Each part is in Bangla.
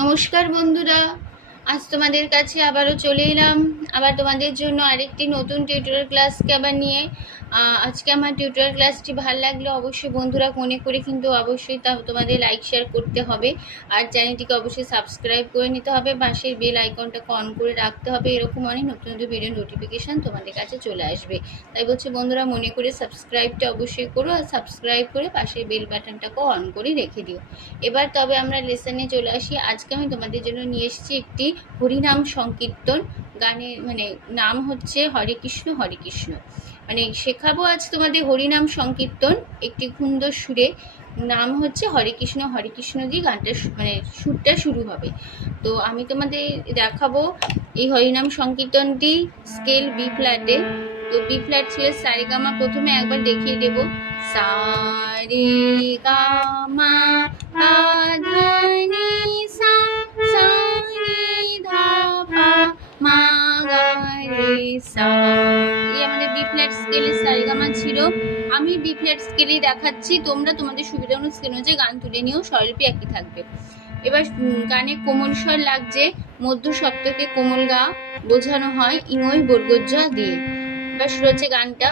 নমস্কার বন্ধুরা, আজ তোমাদের কাছে আবারও চলে এলাম আবার তোমাদের জন্য আরেকটি নতুন টিউটোরিয়াল ক্লাসকে আবার নিয়ে। আজকে আমার টিউটোরিয়াল ক্লাসটি ভালো লাগলে অবশ্যই বন্ধুরা মনে করে কিন্তু অবশ্যই তোমাদের লাইক শেয়ার করতে হবে, আর চ্যানেলটিকে অবশ্যই সাবস্ক্রাইব করে নিতে হবে, পাশের বেল আইকনটাকে অন করে রাখতে হবে। এরকম অনেক নতুন নতুন ভিডিও নোটিফিকেশান তোমাদের কাছে চলে আসবে। তাই বলছে বন্ধুরা মনে করে সাবস্ক্রাইবটা অবশ্যই করো, আর সাবস্ক্রাইব করে পাশের বেল বাটনটাকেও অন করে রেখে দিও। এবার তবে আমরা লেসনে চলে আসি। আজকে আমি তোমাদের জন্য নিয়ে এসেছি একটি হরিনাম সংকীর্তন গানের, নাম হচ্ছে হরে কৃষ্ণ হরে কৃষ্ণ। শেখাবো আজ তোমাদের হরিনাম সংকীর্তন একটি সুন্দর সুরে। নাম হচ্ছে হরে কৃষ্ণ দিয়ে গানটা সুরটা শুরু হবে। তো আমি তোমাদের দেখাবো এই হরিনাম সংকীর্তনটি স্কেল বি ফ্ল্যাটে। তো বি ফ্ল্যাট ছিল সারেগামা, প্রথমে একবার দেখিয়ে দেব। সারেগামা পাধানি সা, সারেধা মা গা রে সা। এই আমাদের বি ফ্ল্যাট স্কেলের সারেগামা ছিল। আমি বি ফ্ল্যাট স্কেলেই দেখাচ্ছি, তোমরা তোমাদের সুবিধা অনুযায়ী গান তুলে নিও, স্বরলিপি একই থাকবে। এবার গানে কোমল স্বর লাগছে, মধ্য সপ্তকে কোমল গা বোঝানো হয় ইঙই বর্গজ্জা দিয়ে। এবার শুরু হচ্ছে গানটা।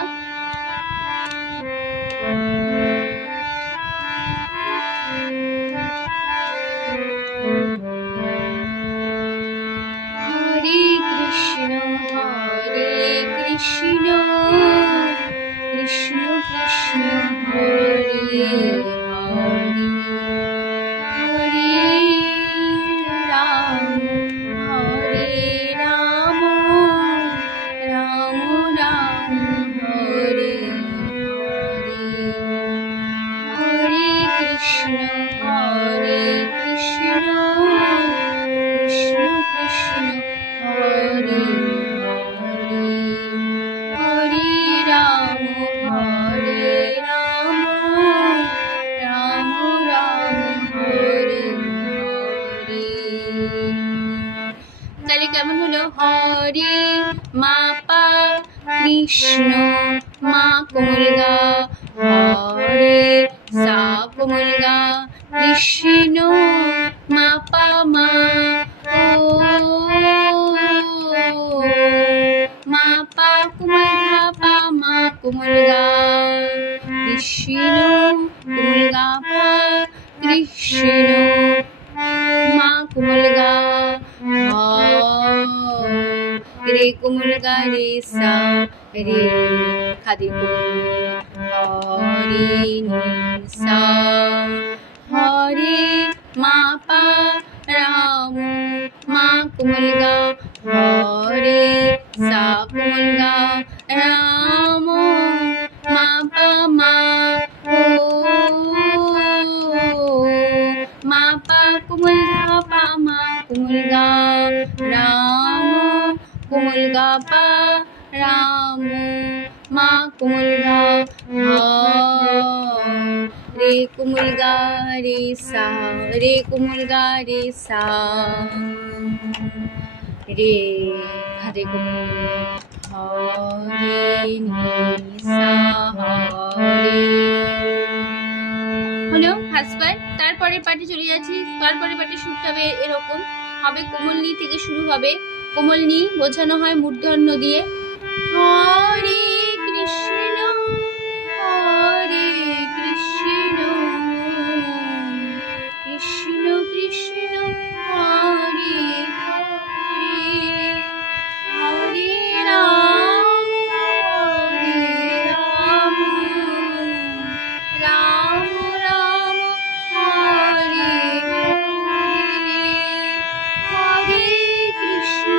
হরে কৃষ্ণ কৃষ্ণ কৃষ্ণ হরে হরে, হরে রাম রাম রাম হরে হরে, হরে কৃষ্ণ কৃষ্ণ কৃষ্ণ হরে হরে, হরে রাম রাম রাম হরে হরে। তাহলে কেমন হলো? হরে মা পা কৃষ্ণ মা কোমল গা, হরে সা কোমল গা কৃষ্ণ মা পা মা, ও মা পা কোমল গা পা মা কোমল গা কৃষ্ণ কোমল গা পা কৃষ্ণ মা কোমল গা, রে কোমল গা রে সা রে খাদি হরে সা, হরে মা পা রাম মা কোমল গা, হরে সা কোমল গা রাম মা পা মা, ও মা পা কোমল গা পা মা কোমল গা রাম কোমল গা পা রাম মা কোমল গা, রে কোমল গা রে সা রে কোমল গা রে সা রে খাদে কোমল হরে সা হরে হলো হাসবার। তারপরের পার্টি চলে যাচ্ছি। তারপরের পার্টি শুরু হবে এরকম হবে, কোমল নি থেকে শুরু হবে। কোমল নি বোঝানো হয় মূর্ধন্য দিয়ে। হরে কৃষ্ণ কৃষ্ণ কৃষ্ণ হরে হরে, হরে রাম রাম রাম হরে হরে, হরে কৃষ্ণ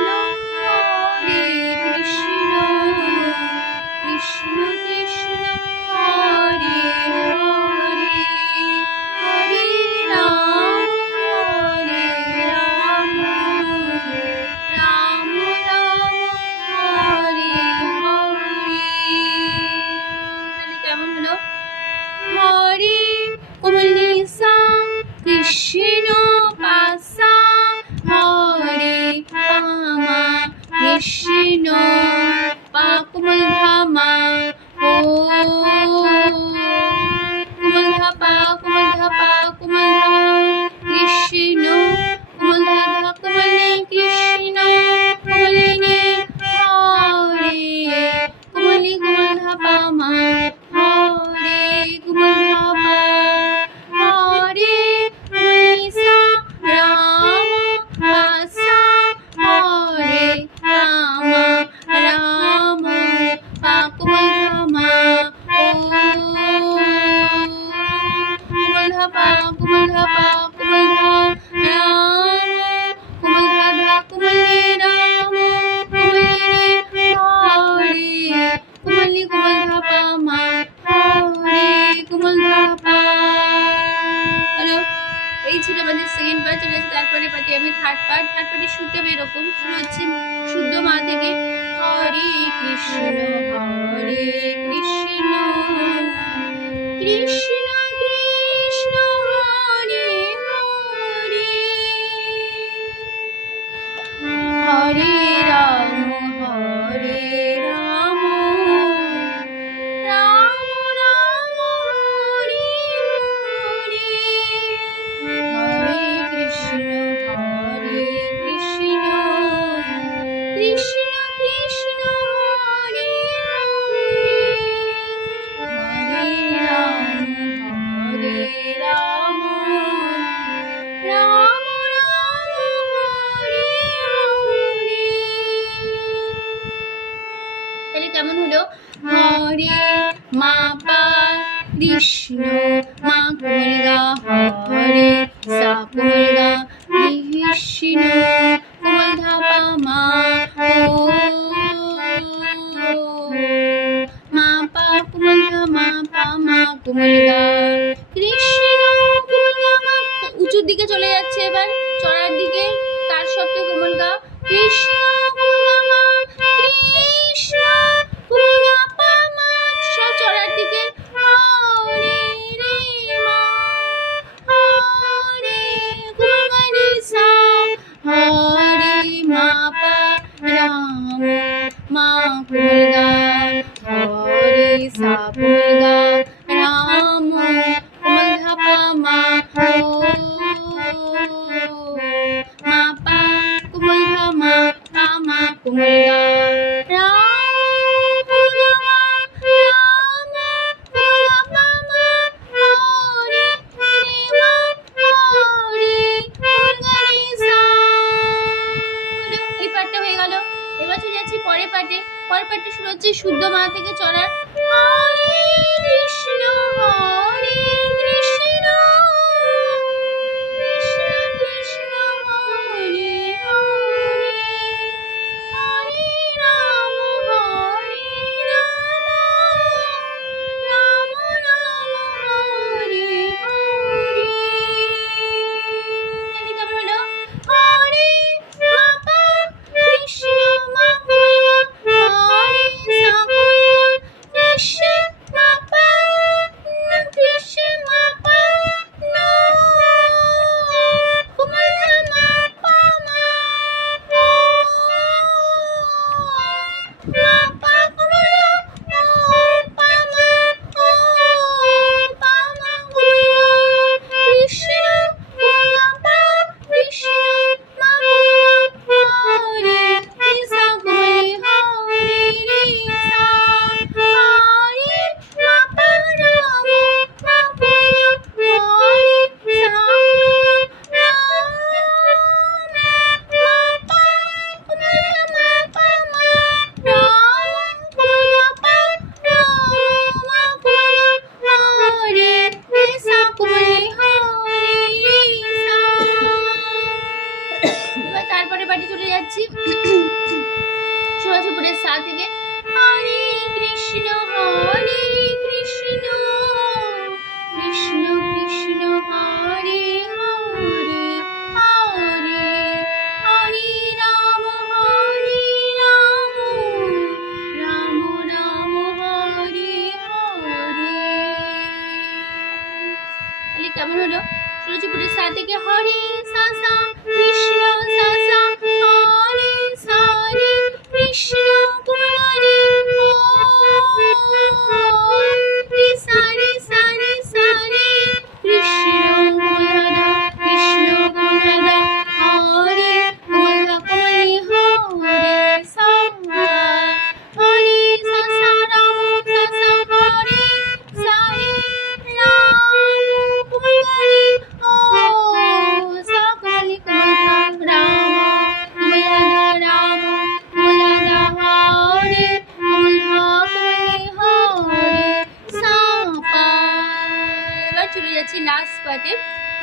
পা কোমল ধা পা কোমল ধা রাম কোমল ধা ধা কোমল রে রাম কোমল রে হরে কোমল নি কোমল ধা পা মা হরে কোমল ধা পা। হ্যালো, এই ছিল আমাদের সেকেন্ড পার্ট। চলে যাচ্ছে তারপরে পার্টি আমি থার্ড পার্টি শুরুটা এরকম শুরু হচ্ছে শুদ্ধ মা থেকে হরে কৃষ্ণ হরে কৃষ্ণ কৃষ্ণ কৃষ্ণ হরে হরে হরে রাম হরে রাম রাম রাম হরে হরে হরে কৃষ্ণ কৃষ্ণ কৃষ্ণ হরে হরে রাম রাম রাম হরে হরে। তাহলে কেমন হলো? হরে মা পা কৃষ্ণ মা কোমল গা হরে সা কোমল গা কৃষ্ণ কোমল ধা পা মা ও মা পা কোমল ধা মা পা মা কোমল গা কৃষ্ণ কোমল গা মা উঁচুর দিকে চলে যাচ্ছে, এবার চড়ার দিকে তার শব্দে কোমল গা কৃষ্ণ কোমল গা মা কৃষ্ণ কোমল গা পা মা সব চড়ার দিকে হরে রে মা হরে কোমল গা রে সা হরে মা পা রাম মা কোমল গা হরে সা কোমল গা রাম কোমল ধা পা মা মা পা কোমল ধা মা পা মা কোমল গা রাম কোমল গা মা রাম কোমল গা পা মা হরে হরে মা হরে কোমল গা রে সা। এই পাঠটা হয়ে গেল। এবার চলে যাচ্ছি পরের পাঠে শুরু হচ্ছে শুদ্ধ মা থেকে চড়ার হরে কৃষ্ণ কৃষ্ণ কৃষ্ণ হরে হরে হরে রাম রাম রাম হরে হরে। কেমন হলো? হরে মা পা কৃষ্ণ মা হরে সা কৃষ্ণ মা পা কৃষ্ণ মা পা কোমল ধা মা পা মা মা পা কোমল পা মা পা মা কৃষ্ণ কোমল পা কৃষ্ণ মা হরে সা কোমল হরে রে সা হরে মা পা রাম মা পা হরে সা রাম মা পা কোমল মা পা মা রাম কোমল পা রাম মা কোমল হরে সা কোমল হরে সা। এবার তারপরে বাড়ি চলে যাচ্ছি সুরাজপুরের সা থেকে হরে কৃষ্ণ কৃষ্ণ কৃষ্ণ কৃষ্ণ হরে হরে হরে হরে রাম রাম রাম হরে হরে। তাহলে কেমন হলো? সুরাজপুরের সা থেকে হরে সা সা কৃষ্ণ সা সা হরে সা রে কৃষ্ণ কোমল রে রে সা রে সা রে সা রে কৃষ্ণ কোমল ধা কৃষ্ণ কোমল ধা হরে কোমল ধা কোমল হরে সা হরে সা সা রাম সা সা হরে সা রে রাম কোমল রে ও সা কোমল কোমল ধা রাম কোমল ধা রাম কোমল ধা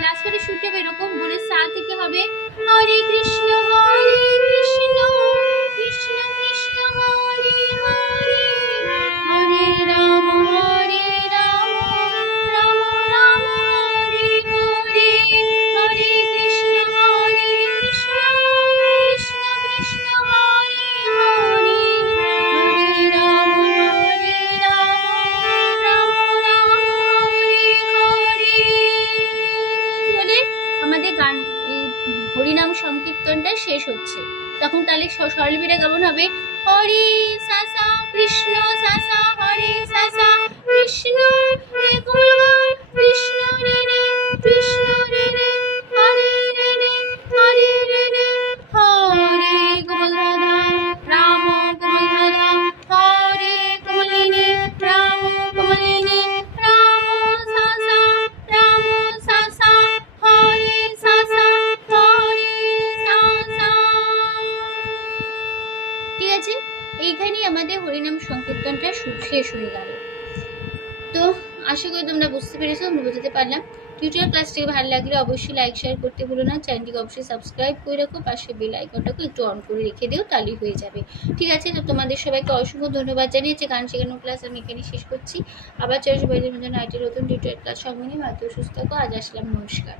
ক্লাস করে শুরুটা হবে এরকম, বলে সা থেকে হবে হরে কৃষ্ণ কৃষ্ণ কৃষ্ণ হরে হরে, হরে রাম রাম রাম হরে হরে, হরে কৃষ্ণ কৃষ্ণ কৃষ্ণ হরে হরে, হরে রাম রাম রাম হরে হরে। বলে আমাদের গান এই হরিনাম সংকীর্তনটা শেষ হচ্ছে। তখন তাহলে স্বরলিপিটা কেমন হবে? হরে সাসা কৃষ্ণ সাসা, হরে সাসা কৃষ্ণ রে কৃষ্ণ রে রে কৃষ্ণ রে রে, হরে রে রে হরে রে রে, হরে কমলধাধা রাম কমলধাধা, হরে কমলিনী রাম কমলিনী, রাম সাসা হরে সাসা হরে সাসা। ঠিক আছে, এইখানেই আমাদের হরিনাম সংকীর্তনটা শেষ হয়ে গেল। তো আশা করি তোমরা বুঝতে পেরেছো, আমি বোঝাতে পারলাম। টিউটোরিয়াল ক্লাসটিকে ভালো লাগলে অবশ্যই লাইক শেয়ার করতে ভুলো না, চ্যানেলটিকে অবশ্যই সাবস্ক্রাইব করে রাখো, পাশে বেল আইকনটাকে একটু অন করে রেখে দিও, তাহলেই হয়ে যাবে। ঠিক আছে, তো তোমাদের সবাইকে অসংখ্য ধন্যবাদ জানিয়েছি। গান শেখানোর ক্লাস আমি এখানে শেষ করছি। আবার চলে আসবো নতুন টিউটোরিয়াল ক্লাস সঙ্গে নিয়ে। সুস্থ থাকো। আজ আসলাম, নমস্কার।